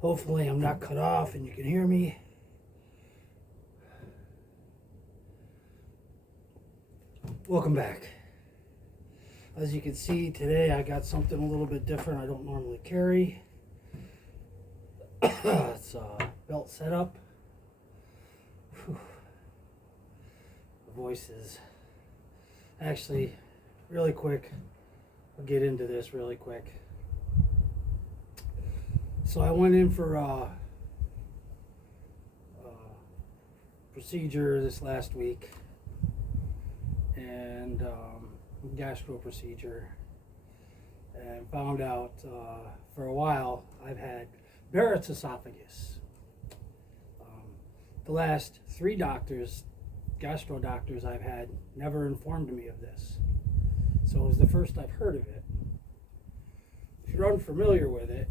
Hopefully I'm not cut off and you can hear me. Welcome back. As you can see, today I got something a little bit different I don't normally carry. It's a belt setup. Whew. The voice is actually really quick. I'll get into this really quick. So I went in for a procedure this last week, and gastro procedure, and found out for a while I've had Barrett's esophagus. The last 3 doctors, gastro doctors I've had, never informed me of this. So it was the first I've heard of it. If you're unfamiliar with it,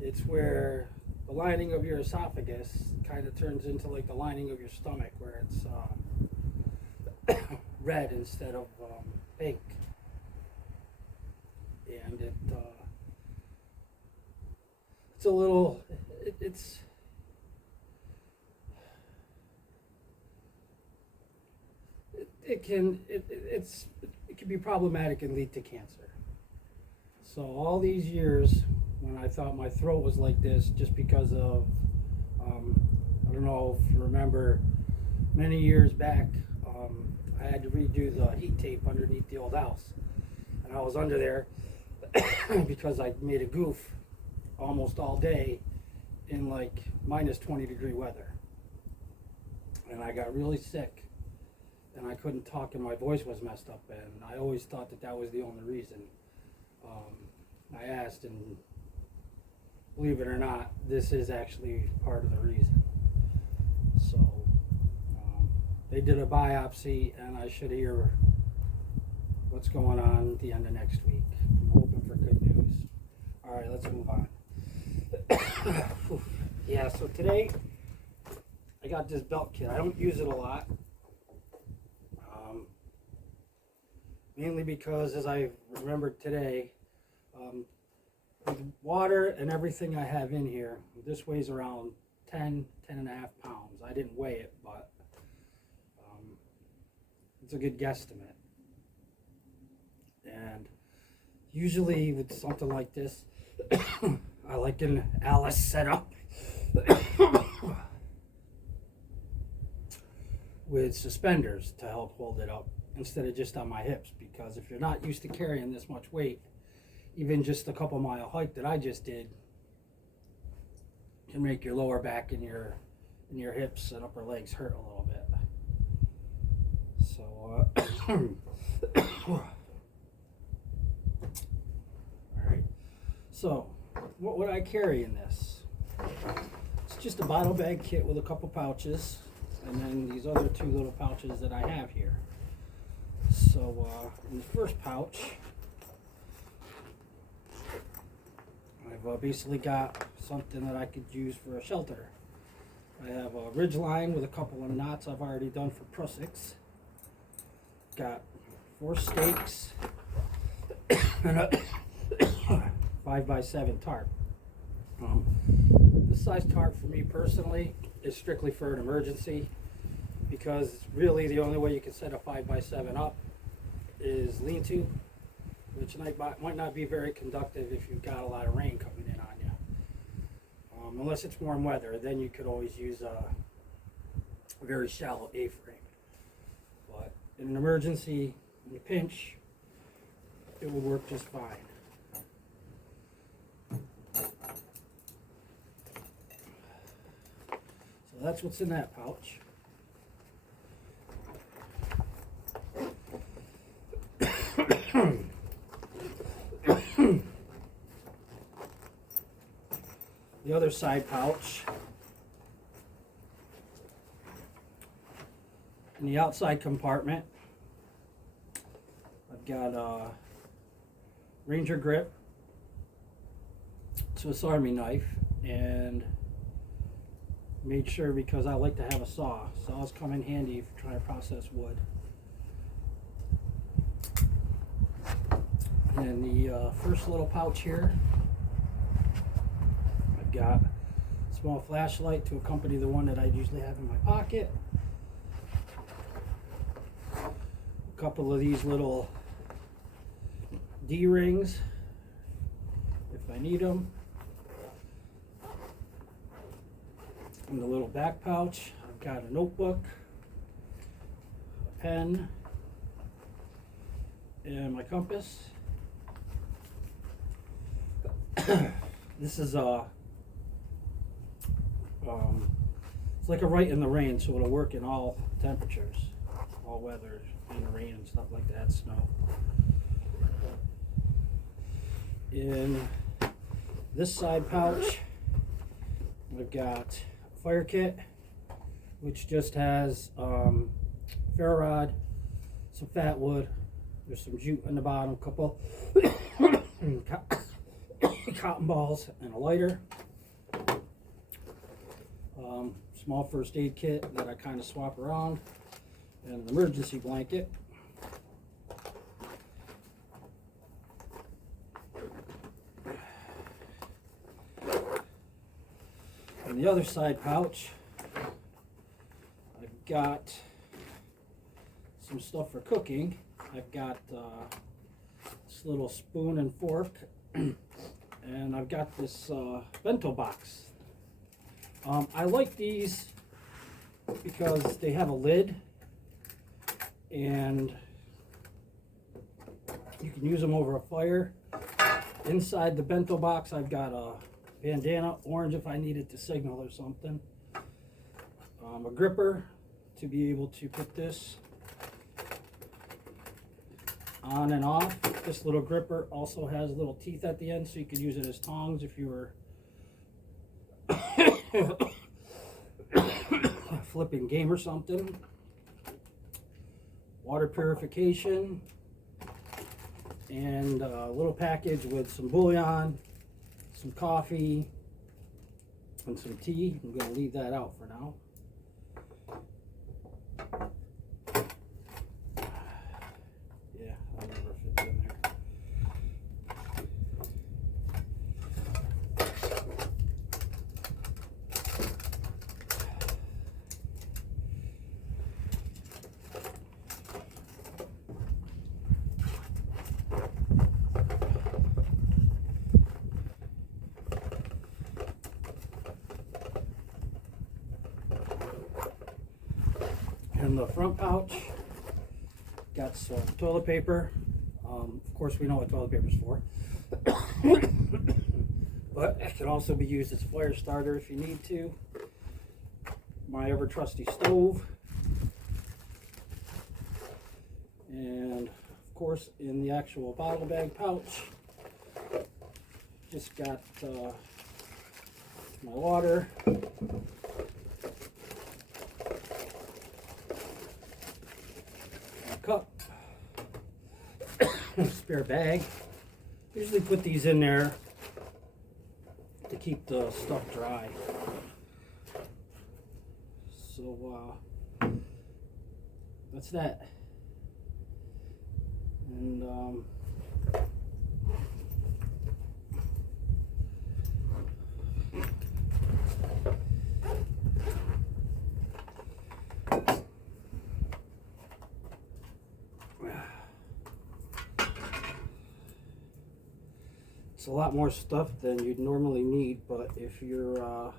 it's where the lining of your esophagus kind of turns into like the lining of your stomach, where it's red instead of pink. And it's a little, it can be problematic and lead to cancer. So all these years when I thought my throat was like this, just because of I don't know if you remember, many years back I had to redo the heat tape underneath the old house, and I was under there because I made a goof almost all day in like minus 20-degree weather, and I got really sick and I couldn't talk and my voice was messed up, and I always thought that was the only reason. I asked, and believe it or not, this is actually part of the reason. So they did a biopsy, and I should hear what's going on at the end of next week. I'm hoping for good news. All right, let's move on. Yeah, so today I got this belt kit. I don't use it a lot. Mainly because, as I remembered today, with water and everything I have in here, this weighs around 10 and a half pounds. I didn't weigh it, but it's a good guesstimate. And usually with something like this, I like an Alice setup with suspenders to help hold it up instead of just on my hips, because if you're not used to carrying this much weight, even just a couple mile hike that I just did can make your lower back and your hips and upper legs hurt a little bit. So all right, so what would I carry in this? It's just a bottle bag kit with a couple pouches, and then these other 2 little pouches that I have here. So in the first pouch, I've basically got something that I could use for a shelter. I have a ridge line with a couple of knots I've already done for prussics. Got 4 stakes and a 5x7 tarp. This size tarp for me personally is strictly for an emergency, because really the only way you can set a 5x7 up is lean-to, which might not be very conductive if you've got a lot of rain coming in on you. Unless it's warm weather, then you could always use a very shallow A-frame. But in an emergency, in a pinch, it will work just fine. So that's what's in that pouch. The other side pouch, in the outside compartment, I've got a Ranger grip, Swiss Army knife, and made sure, because I like to have a saw. Saws come in handy for trying to process wood. In the first little pouch here, I've got a small flashlight to accompany the one that I usually have in my pocket. A couple of these little D-rings if I need them. In the little back pouch, I've got a notebook, a pen, and my compass. This is it's like a right in the rain, so it'll work in all temperatures, all weather, in the rain and stuff like that, snow. In this side pouch, we've got a fire kit, which just has ferro rod, some fat wood, there's some jute in the bottom, a couple cotton balls, and a lighter. Small first aid kit that I kind of swap around, and an emergency blanket. In the other side pouch, I've got some stuff for cooking. I've got this little spoon and fork, and I've got this bento box. I like these because they have a lid, and you can use them over a fire. Inside the bento box, I've got a bandana, orange if I needed to signal or something. A gripper to be able to put this on and off. This little gripper also has little teeth at the end, so you could use it as tongs if you were flipping game or something. Water purification, and a little package with some bouillon, some coffee, and some tea. I'm going to leave that out for now. Yeah, I'll never fit in there. In the front pouch, got some toilet paper. Of course, we know what toilet paper is for, but it can also be used as a fire starter if you need to. My ever trusty stove, and of course, in the actual bottle bag pouch, just got my water. Cup, spare bag. Usually put these in there to keep the stuff dry. So that's that. And it's a lot more stuff than you'd normally need, but if you're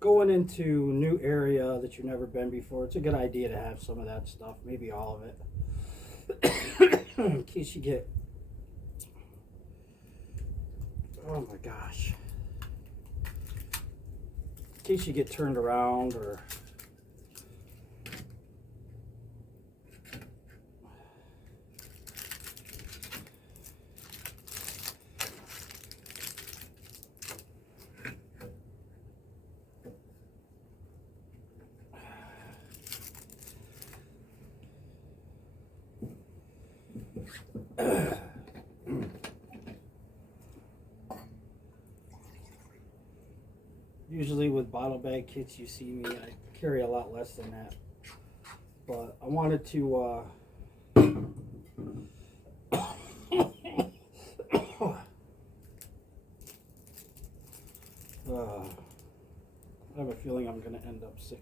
going into a new area that you've never been before, it's a good idea to have some of that stuff, maybe all of it, in case you get, oh my gosh, in case you get turned around or usually with bottle bag kits you see me, I carry a lot less than that, but I wanted to sick.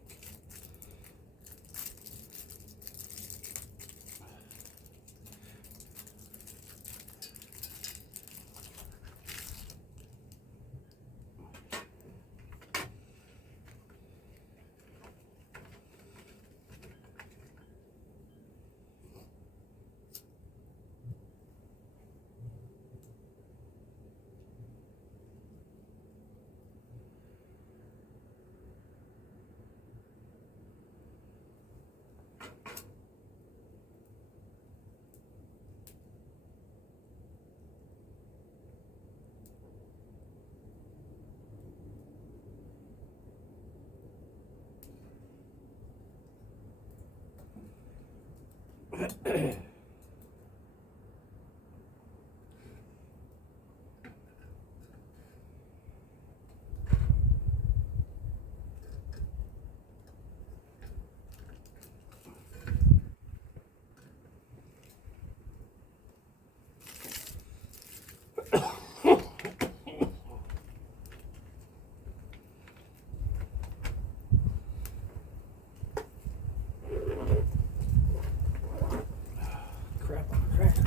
Crap on a cracker.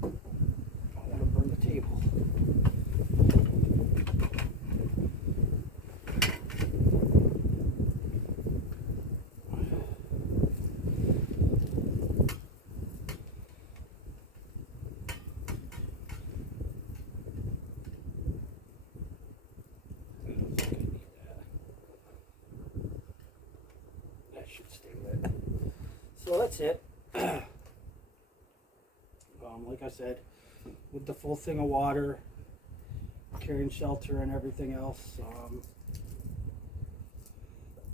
I want to burn the table. That should stay lit. So that's it. Like I said, with the full thing of water, carrying shelter and everything else,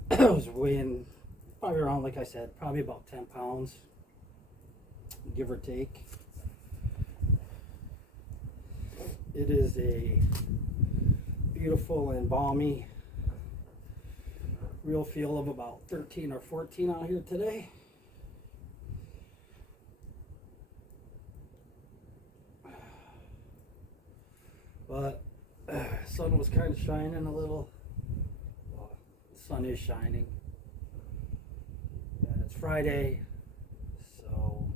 I was weighing probably around, like I said, probably about 10 pounds, give or take. It is a beautiful and balmy real feel of about 13 or 14 out here today. But sun was kind of shining a little. Well, the sun is shining. And it's Friday, so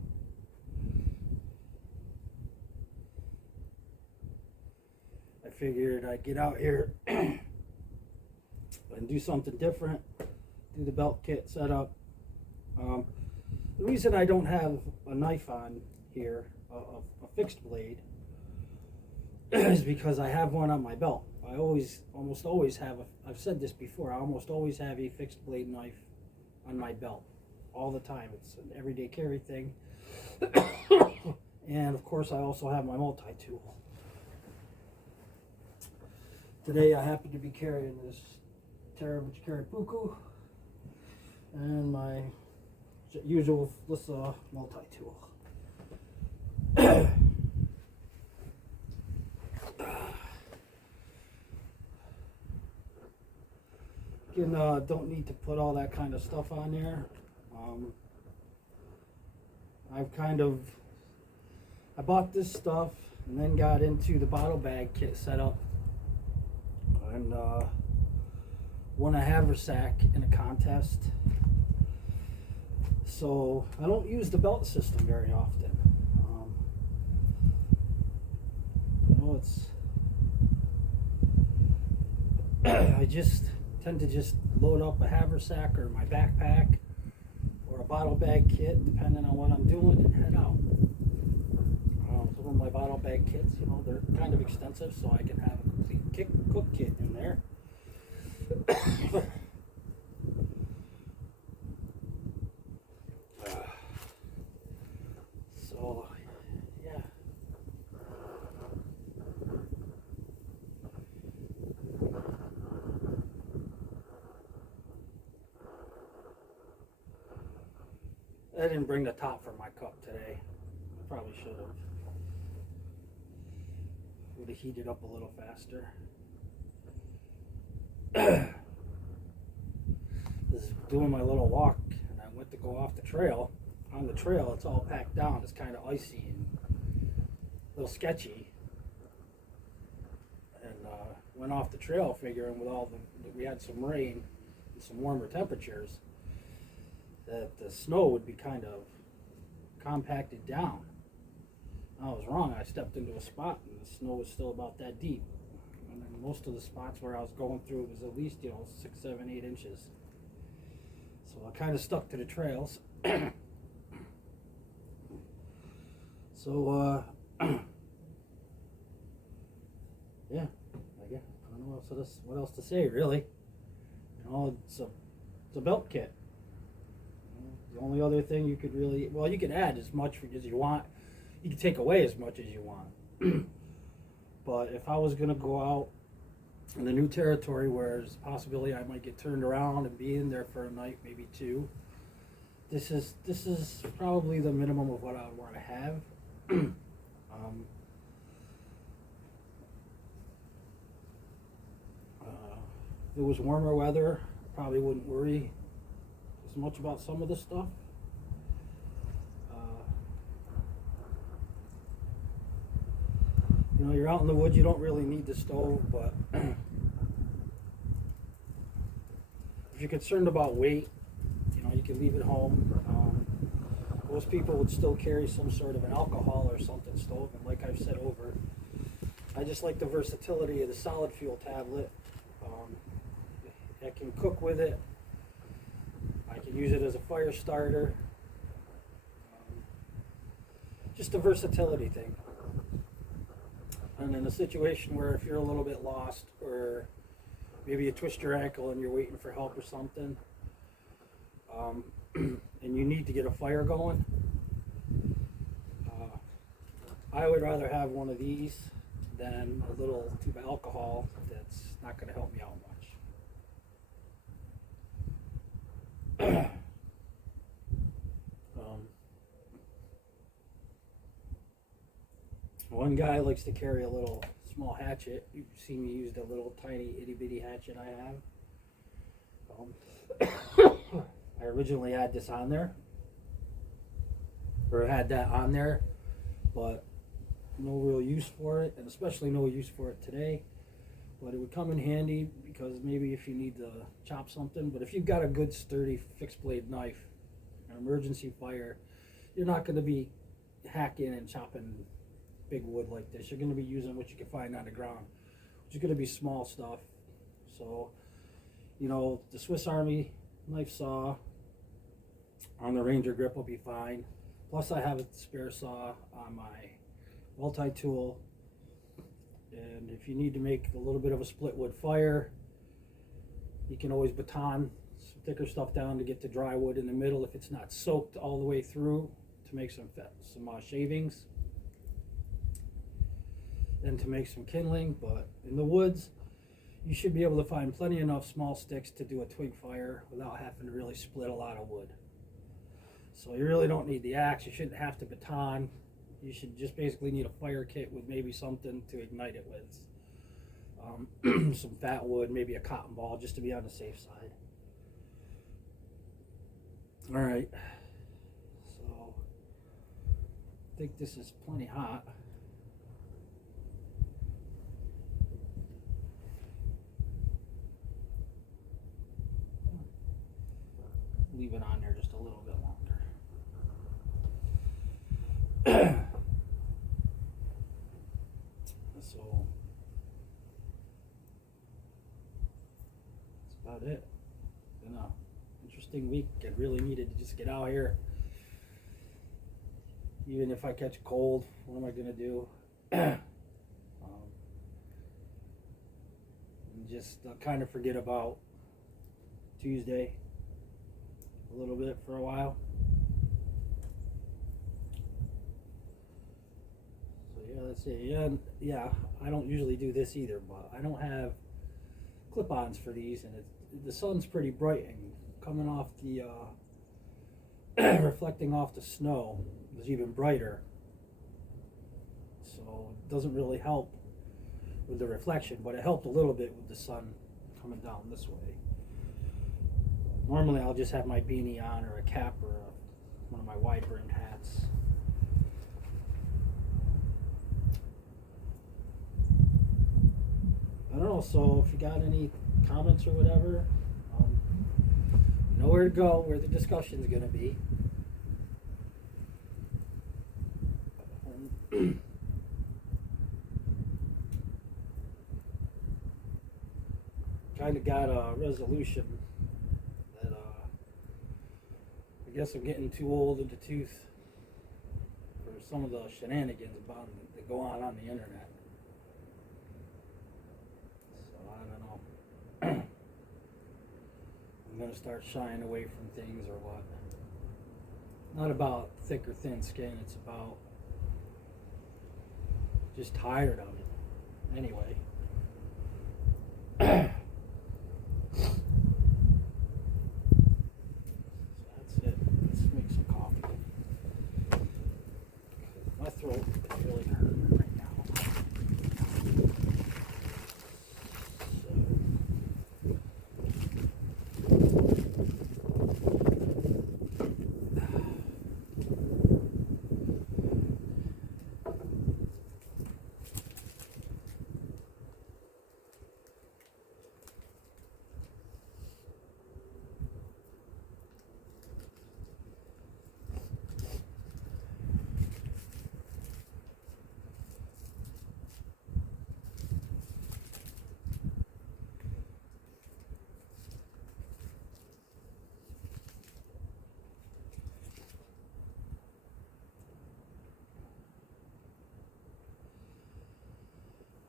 I figured I'd get out here and do something different. Do the belt kit setup. The reason I don't have a knife on here, a fixed blade, is because I have one on my belt. I almost always have I've said this before, I almost always have a fixed blade knife on my belt all the time. It's an everyday carry thing. And of course I also have my multi-tool. Today I happen to be carrying this Terravich Karipuku and my usual Lissa multi-tool. Don't need to put all that kind of stuff on there. I bought this stuff and then got into the bottle bag kit setup and won a haversack in a contest. So I don't use the belt system very often. I just tend to just load up a haversack or my backpack or a bottle bag kit, depending on what I'm doing, and head out. Some of my bottle bag kits, they're kind of extensive, so I can have a complete cook kit in there. So, yeah. I didn't bring the top for my cup today. I probably should have. Would have heated up a little faster. This is doing my little walk, and I went to go off the trail. On the trail, it's all packed down. It's kind of icy and a little sketchy. And went off the trail figuring with all we had some rain and some warmer temperatures, that the snow would be kind of compacted down. I was wrong. I stepped into a spot and the snow was still about that deep. And then most of the spots where I was going through, it was at least, 6, 7, 8 inches. So I kind of stuck to the trails. So, yeah, I don't know what else to say, really. It's a belt kit. The only other thing you could really, you can add as much as you want. You can take away as much as you want. But if I was going to go out in the new territory where there's a possibility I might get turned around and be in there for a night, maybe 2, this is probably the minimum of what I would want to have. If it was warmer weather, I probably wouldn't worry as much about some of this stuff. You're out in the woods, you don't really need the stove, but if you're concerned about weight, you can leave it home. Most people would still carry some sort of an alcohol or something stove, and like I've said over, I just like the versatility of the solid fuel tablet. I can cook with it. I can use it as a fire starter. Just a versatility thing. And in a situation where if you're a little bit lost, or maybe you twist your ankle and you're waiting for help or something, and you need to get a fire going, I would rather have one of these than a little tube of alcohol that's not going to help me out much. One guy likes to carry a little small hatchet. You've seen me use the little tiny itty bitty hatchet I have. I originally had this on there, or had that on there, but no real use for it, and especially no use for it today. But it would come in handy because maybe if you need to chop something. But if you've got a good sturdy fixed blade knife, an emergency fire, you're not going to be hacking and chopping big wood like this. You're going to be using what you can find on the ground, which is going to be small stuff. So, the Swiss Army knife saw on the Ranger grip will be fine. Plus I have a spare saw on my multi-tool. And if you need to make a little bit of a split wood fire, you can always baton some thicker stuff down to get the dry wood in the middle if it's not soaked all the way through, to make some shavings and to make some kindling. But in the woods, you should be able to find plenty enough small sticks to do a twig fire without having to really split a lot of wood. So you really don't need the axe. You shouldn't have to baton. You should just basically need a fire kit with maybe something to ignite it with. Some fat wood, maybe a cotton ball, just to be on the safe side. All right. So I think this is plenty hot. Leave it on there just a little bit longer. So that's about it. Been an interesting week. I really needed to just get out here. Even if I catch a cold, what am I going to do? And just kind of forget about Tuesday a little bit for a while. So yeah, that's it. Yeah, I don't usually do this either, but I don't have clip-ons for these, and the sun's pretty bright and coming off the reflecting off the snow is even brighter, so it doesn't really help with the reflection, but it helped a little bit with the sun coming down this way. Normally I'll just have my beanie on, or a cap, or one of my wide-brimmed hats. I don't know, know. So if you got any comments or whatever, you know where to go, where the discussion's going to be. Kind of got a resolution that I guess I'm getting too old in the tooth for some of the shenanigans about that go on the internet. So I don't know. I'm gonna start shying away from things or what. Not about thick or thin skin. It's about just tired of it. Anyway. My throat is really hurting right now.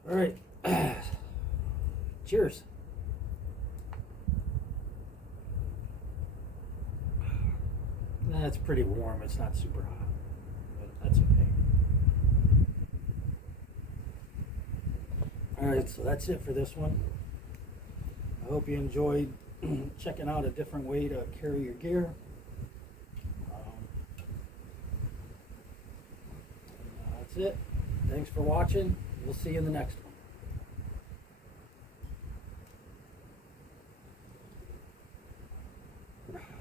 All right. Cheers. That's pretty warm. It's not super hot, but that's okay. All right, so that's it for this one. I hope you enjoyed checking out a different way to carry your gear. That's it. Thanks for watching. We'll see you in the next one.